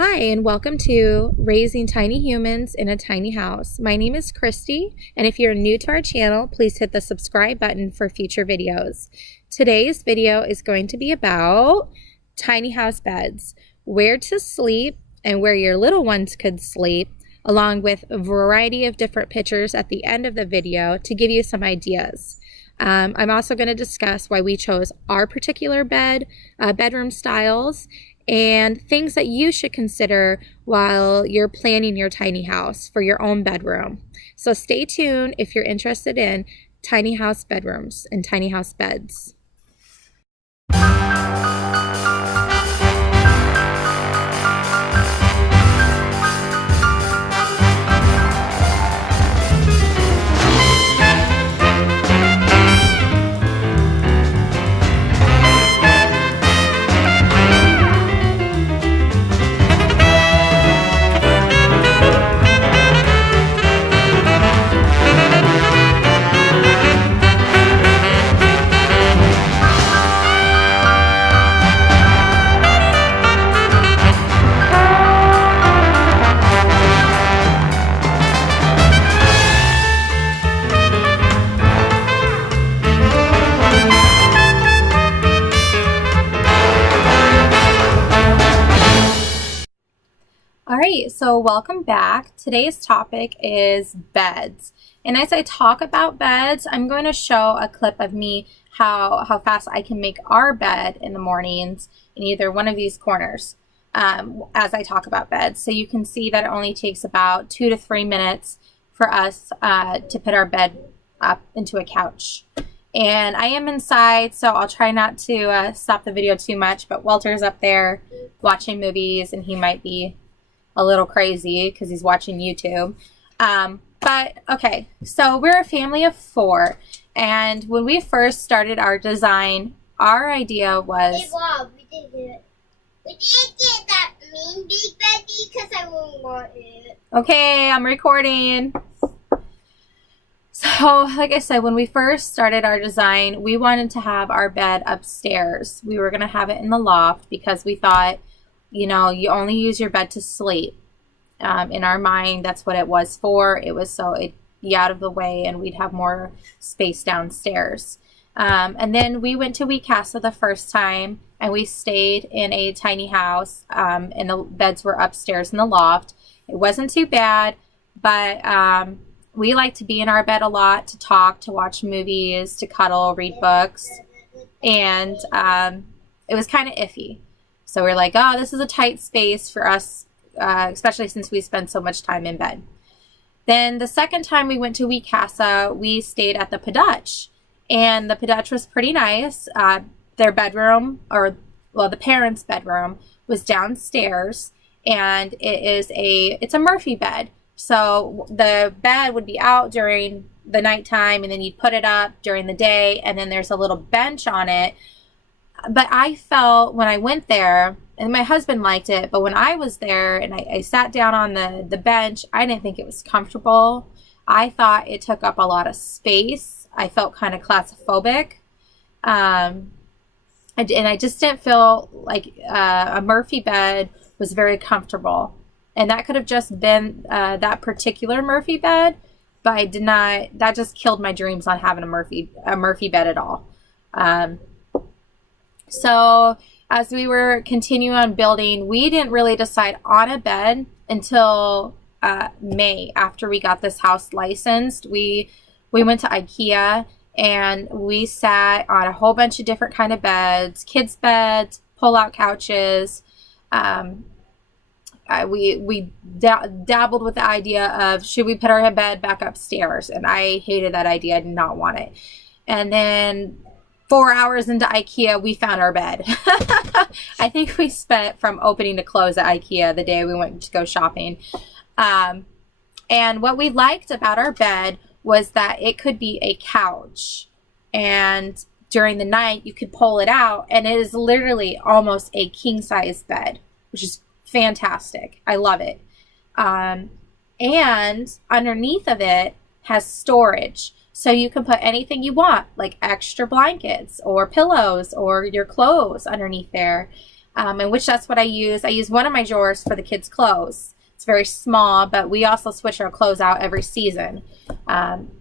Hi, and welcome to Raising Tiny Humans in a Tiny House. My name is Christy, and if you're new to our channel, please hit the subscribe button for future videos. Today's video is going to be about tiny house beds, where to sleep and where your little ones could sleep, along with a variety of different pictures at the end of the video to give you some ideas. I'm also going to discuss why we chose our particular bedroom styles, and things that you should consider while you're planning your tiny house for your own bedroom. So stay tuned if you're interested in tiny house bedrooms and tiny house beds. All right, so welcome back. Today's topic is beds. And as I talk about beds, I'm going to show a clip of me how fast I can make our bed in the mornings in either one of these corners as I talk about beds. So you can see that it only takes about 2 to 3 minutes for us to put our bed up into a couch. And I am inside, so I'll try not to stop the video too much, but Walter's up there watching movies, and he might be a little crazy because he's watching YouTube. But okay, so we're a family of 4, and when we first started our design, our idea was... Hey Bob, we didn't get that mean big bed because I wouldn't want it. Okay, I'm recording. So, like I said, when we first started our design, we wanted to have our bed upstairs. We were going to have it in the loft because we thought, you know, you only use your bed to sleep. In our mind, that's what it was for. It was so it'd be out of the way and we'd have more space downstairs. And then we went to Wecasa the first time, and we stayed in a tiny house, and the beds were upstairs in the loft. It wasn't too bad, but we like to be in our bed a lot, to talk, to watch movies, to cuddle, read books, and it was kind of iffy. So we're like, oh, this is a tight space for us, especially since we spend so much time in bed. Then the second time we went to Wecasa, we stayed at the Padutch, and the Padutch was pretty nice. Their bedroom, the parents' bedroom, was downstairs, and it's a Murphy bed. So the bed would be out during the nighttime, and then you'd put it up during the day, and then there's a little bench on it. But I felt when I went there, and my husband liked it, but when I was there and I sat down on the bench, I didn't think it was comfortable. I thought it took up a lot of space. I felt kind of claustrophobic. And I just didn't feel like a Murphy bed was very comfortable. And that could have just been that particular Murphy bed, but that just killed my dreams on having a Murphy bed at all. So as we were continuing on building, we didn't really decide on a bed until May, after we got this house licensed. We went to IKEA, and we sat on a whole bunch of different kind of beds, kids beds, pull-out couches. We dabbled with the idea of, should we put our bed back upstairs? And I hated that idea. I did not want it. And then 4 hours into IKEA, we found our bed. I think we spent from opening to close at IKEA the day we went to go shopping. And what we liked about our bed was that it could be a couch. And during the night, you could pull it out, and it is literally almost a king-size bed, which is fantastic. I love it. And underneath of it has storage. So you can put anything you want, like extra blankets or pillows or your clothes underneath there. in which that's what I use. I use one of my drawers for the kids' clothes. It's very small, but we also switch our clothes out every season.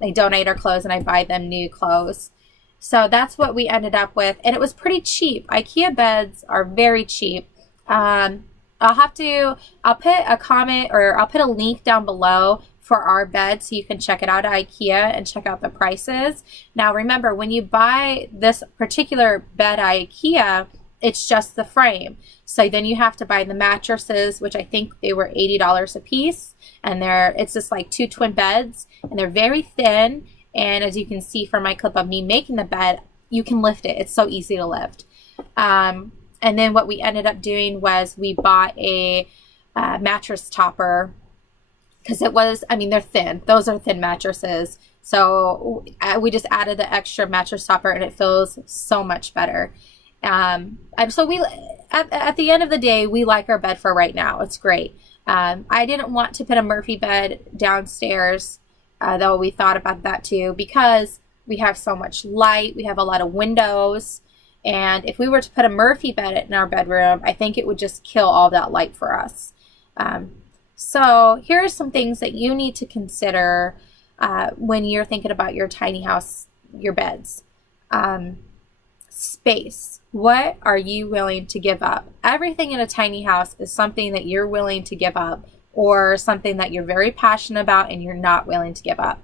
They donate our clothes and I buy them new clothes. So that's what we ended up with. And it was pretty cheap. IKEA beds are very cheap. I'll put a comment or I'll put a link down below for our bed so you can check it out at IKEA and check out the prices. Now remember, when you buy this particular bed at IKEA, it's just the frame. So then you have to buy the mattresses, which I think they were $80 a piece. And it's just like 2 twin beds and they're very thin. And as you can see from my clip of me making the bed, you can lift it. It's so easy to lift. And then what we ended up doing was we bought a mattress topper because they're thin. Those are thin mattresses. So we just added the extra mattress topper and it feels so much better. And so at the end of the day, we like our bed for right now. It's great. I didn't want to put a Murphy bed downstairs, though we thought about that too, because we have so much light. We have a lot of windows. And if we were to put a Murphy bed in our bedroom, I think it would just kill all that light for us. So here are some things that you need to consider when you're thinking about your tiny house, your beds. Space. What are you willing to give up? Everything in a tiny house is something that you're willing to give up or something that you're very passionate about and you're not willing to give up.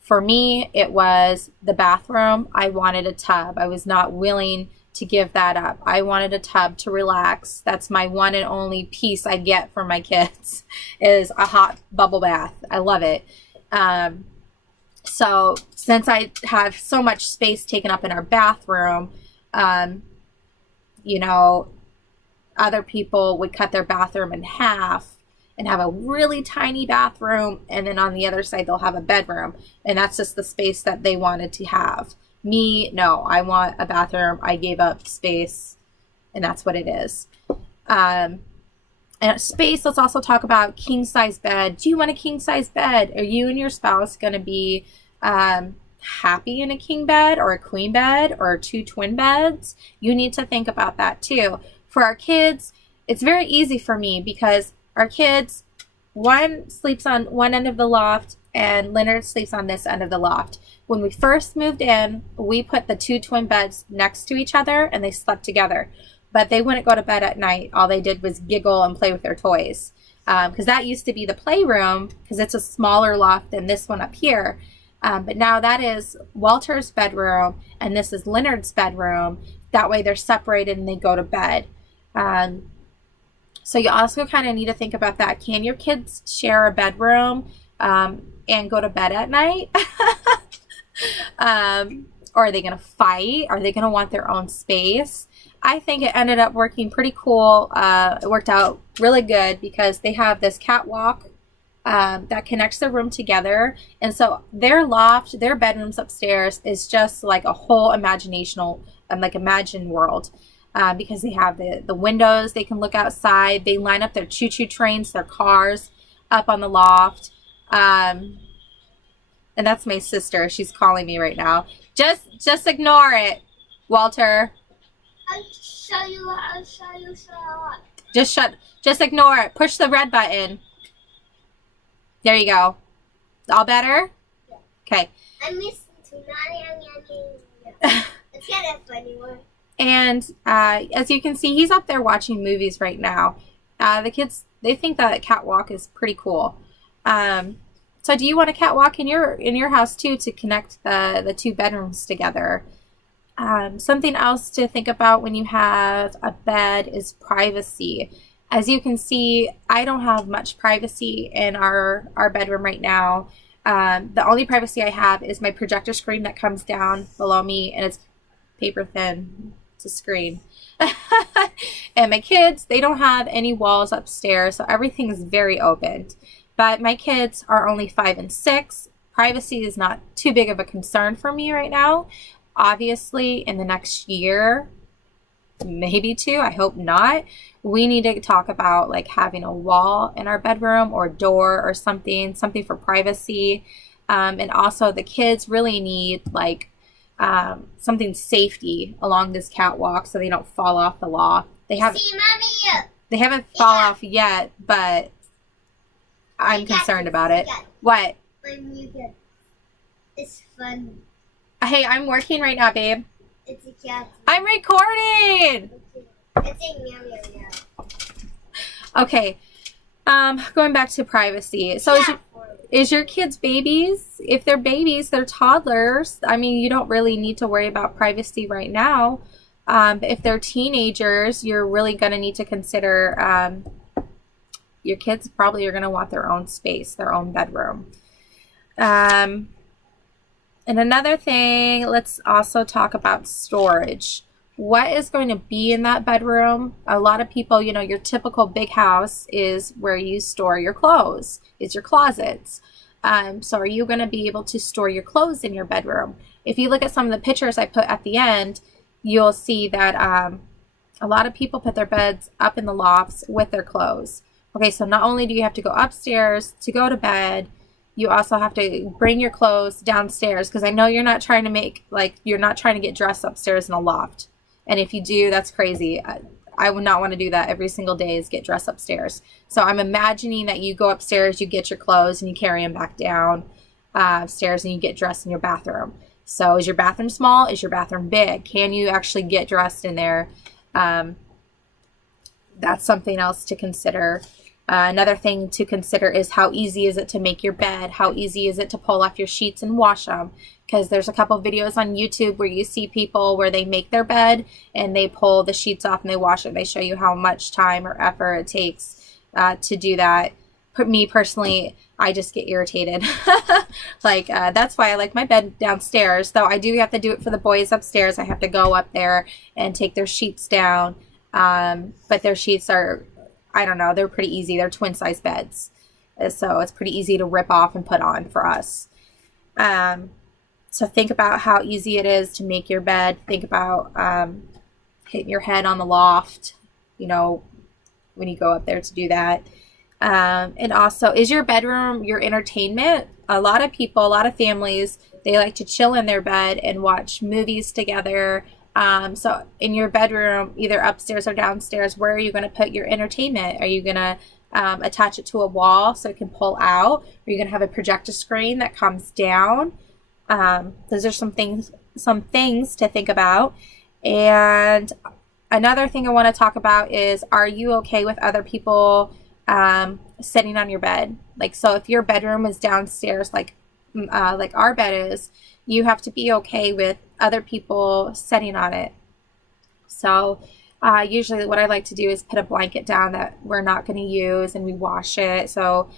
For me, it was the bathroom. I wanted a tub. I was not willing to give that up. I wanted a tub to relax. That's my one and only piece I get from my kids is a hot bubble bath. I love it. So since I have so much space taken up in our bathroom, other people would cut their bathroom in half and have a really tiny bathroom, and then on the other side they'll have a bedroom, and that's just the space that they wanted to have. Me, no, I want a bathroom. I gave up space, and that's what it is. And space, let's also talk about king size bed. Do you want a king size bed? Are you and your spouse going to be happy in a king bed or a queen bed or 2 twin beds? You need to think about that too. For our kids, it's very easy for me because our kids, one sleeps on one end of the loft and Leonard sleeps on this end of the loft. When we first moved in, we put the 2 twin beds next to each other and they slept together. But they wouldn't go to bed at night. All they did was giggle and play with their toys. Because that used to be the playroom because it's a smaller loft than this one up here. But now that is Walter's bedroom and this is Leonard's bedroom. That way they're separated and they go to bed. So you also kind of need to think about that. Can your kids share a bedroom and go to bed at night? Or are they going to fight? Are they going to want their own space? I think it ended up working pretty cool. It worked out really good because they have this catwalk that connects the room together. And so their loft, their bedrooms upstairs is just like a whole imagine world. Because they have the windows, they can look outside. They line up their choo-choo trains, their cars up on the loft. And that's my sister. She's calling me right now. Just ignore it, Walter. I'll show you. Just ignore it. Push the red button. There you go. All better? Yeah. Okay. I'm missing too. It's kind of funny one. And as you can see, he's up there watching movies right now. The kids, they think that catwalk is pretty cool. So do you want a catwalk in your house too to connect the 2 bedrooms together? Something else to think about when you have a bed is privacy. As you can see, I don't have much privacy in our bedroom right now. The only privacy I have is my projector screen that comes down below me, and it's paper thin. It's a screen. And my kids, they don't have any walls upstairs, so everything is very open. But my kids are only 5 and 6. Privacy is not too big of a concern for me right now. Obviously, in the next year, maybe 2, I hope not, we need to talk about like having a wall in our bedroom or door or something for privacy. And also the kids really need like something safety along this catwalk so they don't fall off the loft They haven't See, Mommy, fall off yet, but I'm concerned about it. What? when you get, it's fun. Hey, I'm working right now, babe. It's a cat. I'm recording. It's a meow meow meow. Okay. Going back to privacy. So is your kids babies? If they're babies, they're toddlers. I mean, you don't really need to worry about privacy right now. If they're teenagers, you're really going to need to consider your kids probably are going to want their own space, their own bedroom. And another thing, let's also talk about storage. What is going to be in that bedroom? A lot of people, you know, your typical big house is where you store your clothes. It's your closets. So are you going to be able to store your clothes in your bedroom? If you look at some of the pictures I put at the end, you'll see that a lot of people put their beds up in the lofts with their clothes. Okay, so not only do you have to go upstairs to go to bed, you also have to bring your clothes downstairs, because I know you're not trying to get dressed upstairs in a loft. And if you do, that's crazy. I would not want to do that every single day, is get dressed upstairs. So I'm imagining that you go upstairs, you get your clothes, and you carry them back down upstairs, and you get dressed in your bathroom. So is your bathroom small? Is your bathroom big? Can you actually get dressed in there? That's something else to consider. Another thing to consider is how easy is it to make your bed? How easy is it to pull off your sheets and wash them? Because there's a couple videos on YouTube where you see people where they make their bed and they pull the sheets off and they wash it. They show you how much time or effort it takes to do that. Me personally, I just get irritated. That's why I like my bed downstairs, though I do have to do it for the boys upstairs. I have to go up there and take their sheets down. But their sheets are, I don't know, they're pretty easy. They're twin size beds. So it's pretty easy to rip off and put on for us. So think about how easy it is to make your bed. Think about hitting your head on the loft, you know, when you go up there to do that. And also, is your bedroom your entertainment? A lot of people, a lot of families, they like to chill in their bed and watch movies together. So in your bedroom, either upstairs or downstairs, where are you going to put your entertainment? Are you going to attach it to a wall so it can pull out? Are you going to have a projector screen that comes down? Those are some things to think about. And another thing I want to talk about is, are you okay with other people sitting on your bed? So if your bedroom is downstairs, like our bed is, you have to be okay with other people sitting on it. So usually what I like to do is put a blanket down that we're not going to use, and we wash it. So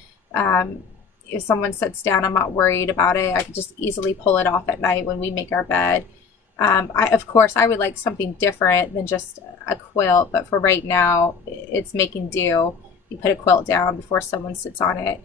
if someone sits down, I'm not worried about it. I can just easily pull it off at night when we make our bed. Of course, I would like something different than just a quilt, but for right now, it's making do. You put a quilt down before someone sits on it.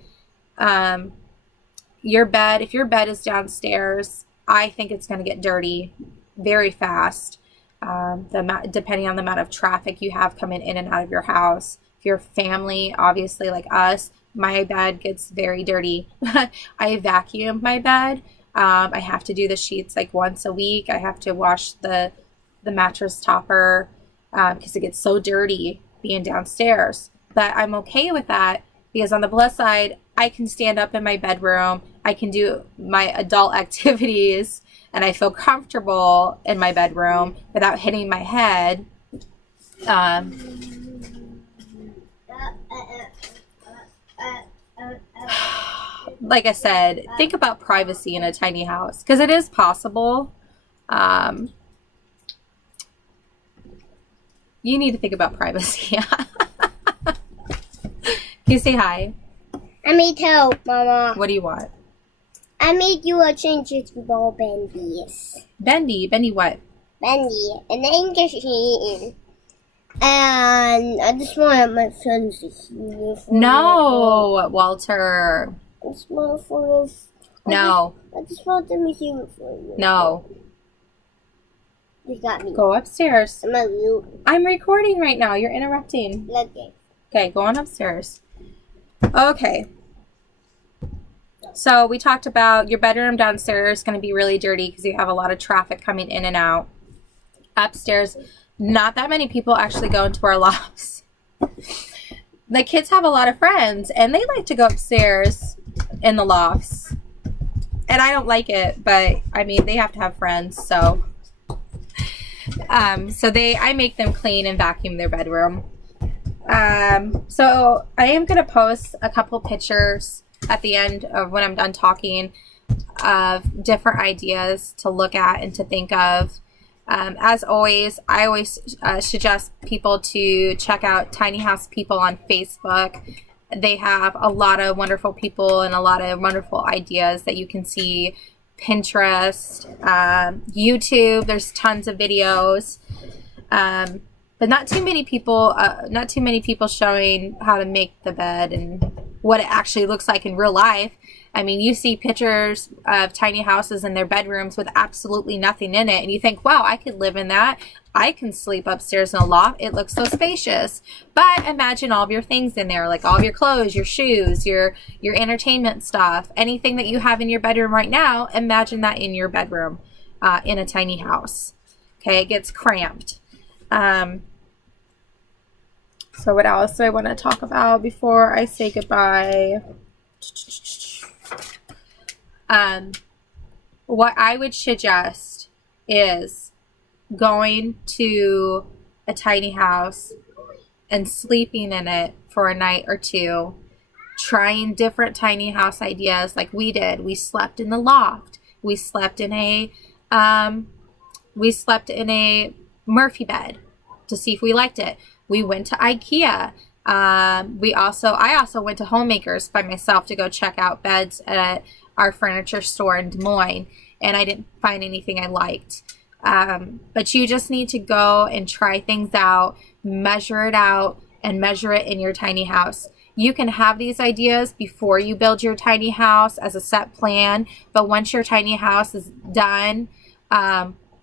Your bed, if your bed is downstairs, I think it's going to get dirty very fast, depending on the amount of traffic you have coming in and out of your house. If you're family, obviously like us, my bed gets very dirty. I vacuum my bed. I have to do the sheets once a week. I have to wash the mattress topper because it gets so dirty being downstairs. But I'm okay with that, because on the plus side, I can stand up in my bedroom. I can do my adult activities, and I feel comfortable in my bedroom without hitting my head. Like I said, think about privacy in a tiny house, because it is possible. You need to think about privacy. Can you say hi? I made help, Mama. What do you want? I made you a change to ball bendies. Bendy what? Bendy, an English name. And I just want my friends to see you. No, Walter. It's more for us. No. I just want them to see it for you. No. You got me. Go upstairs. I'm recording right now. You're interrupting. Okay, go on upstairs. Okay. So we talked about your bedroom downstairs is going to be really dirty because you have a lot of traffic coming in and out. Upstairs, not that many people actually go into our lofts. The kids have a lot of friends, and they like to go upstairs in the lofts. And I don't like it, but I mean, they have to have friends, so I make them clean and vacuum their bedroom. So I am going to post a couple pictures at the end of when I'm done talking of different ideas to look at and to think of. As always, I always suggest people to check out Tiny House People on Facebook. They have a lot of wonderful people and a lot of wonderful ideas that you can see. Pinterest, YouTube, there's tons of videos. But not too many people showing how to make the bed and what it actually looks like in real life. I mean, you see pictures of tiny houses in their bedrooms with absolutely nothing in it, and you think, wow, I could live in that. I can sleep upstairs in a loft. It looks so spacious. But imagine all of your things in there, like all of your clothes, your shoes, your entertainment stuff, anything that you have in your bedroom right now. Imagine that in your bedroom in a tiny house. Okay, it gets cramped. So what else do I want to talk about before I say goodbye? What I would suggest is going to a tiny house and sleeping in it for a night or two, trying different tiny house ideas like we did. We slept in the loft. We slept in a Murphy bed to see if we liked it. We went to IKEA. I also went to Homemakers by myself to go check out beds at our furniture store in Des Moines, and I didn't find anything I liked. But you just need to go and try things out, measure it out, and measure it in your tiny house. You can have these ideas before you build your tiny house as a set plan, but once your tiny house is done,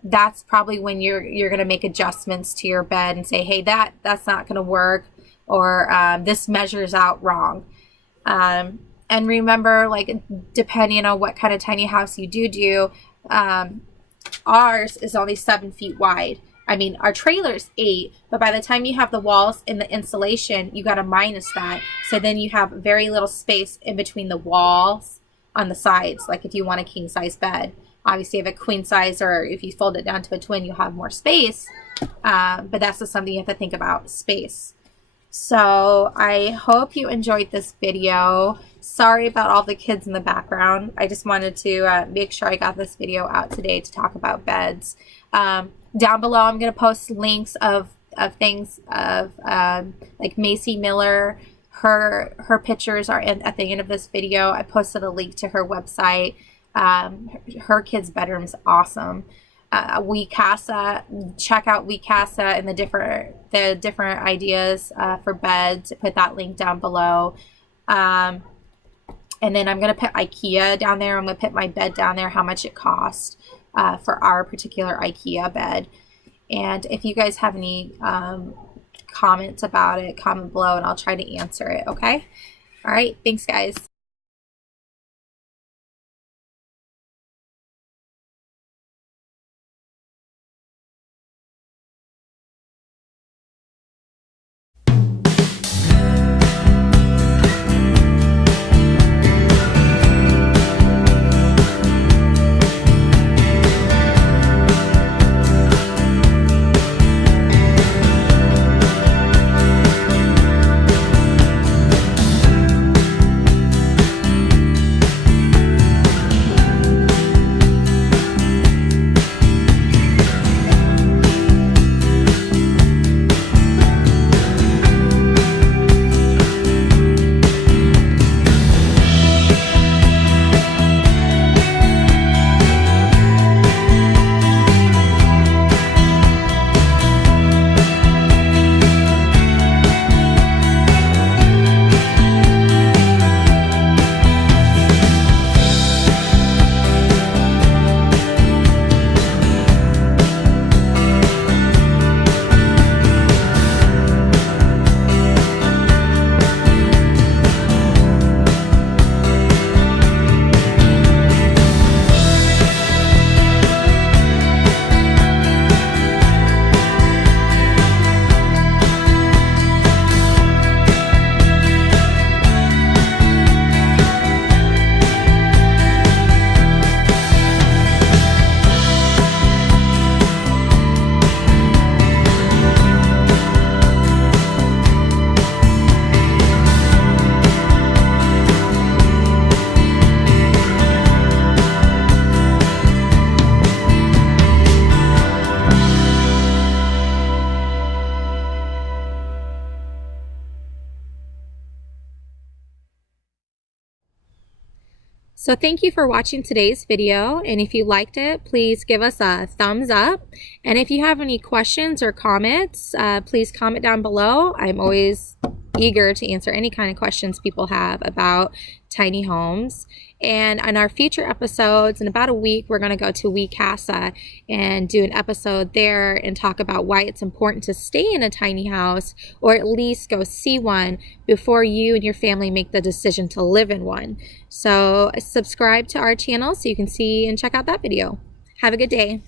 that's probably when you're going to make adjustments to your bed and say, hey, that's not going to work, or this measures out wrong. And remember, like, depending on what kind of tiny house you do, ours is only 7 feet wide. I mean, our trailer's 8, but by the time you have the walls and the insulation, you got to minus that. So then you have very little space in between the walls on the sides, like if you want a king size bed. Obviously, if a queen size, or if you fold it down to a twin, you'll have more space. But that's just something you have to think about, space. So I hope you enjoyed this video. Sorry about all the kids in the background. I just wanted to make sure I got this video out today to talk about beds. Down below, I'm going to post links of things of like Macy Miller. Her pictures are at the end of this video. I posted a link to her website. Her kids' bedroom's awesome. WeCasa, check out WeCasa and the different ideas for beds. Put that link down below. And then I'm going to put IKEA down there. I'm going to put my bed down there, how much it cost for our particular IKEA bed. And if you guys have any comments about it, comment below and I'll try to answer it, okay? All right, thanks guys. So thank you for watching today's video, and if you liked it, please give us a thumbs up. And if you have any questions or comments, please comment down below. I'm always eager to answer any kind of questions people have about tiny homes. And in our future episodes, in about a week, we're going to go to Wee-Casa and do an episode there and talk about why it's important to stay in a tiny house, or at least go see one before you and your family make the decision to live in one. So subscribe to our channel so you can see and check out that video. Have a good day.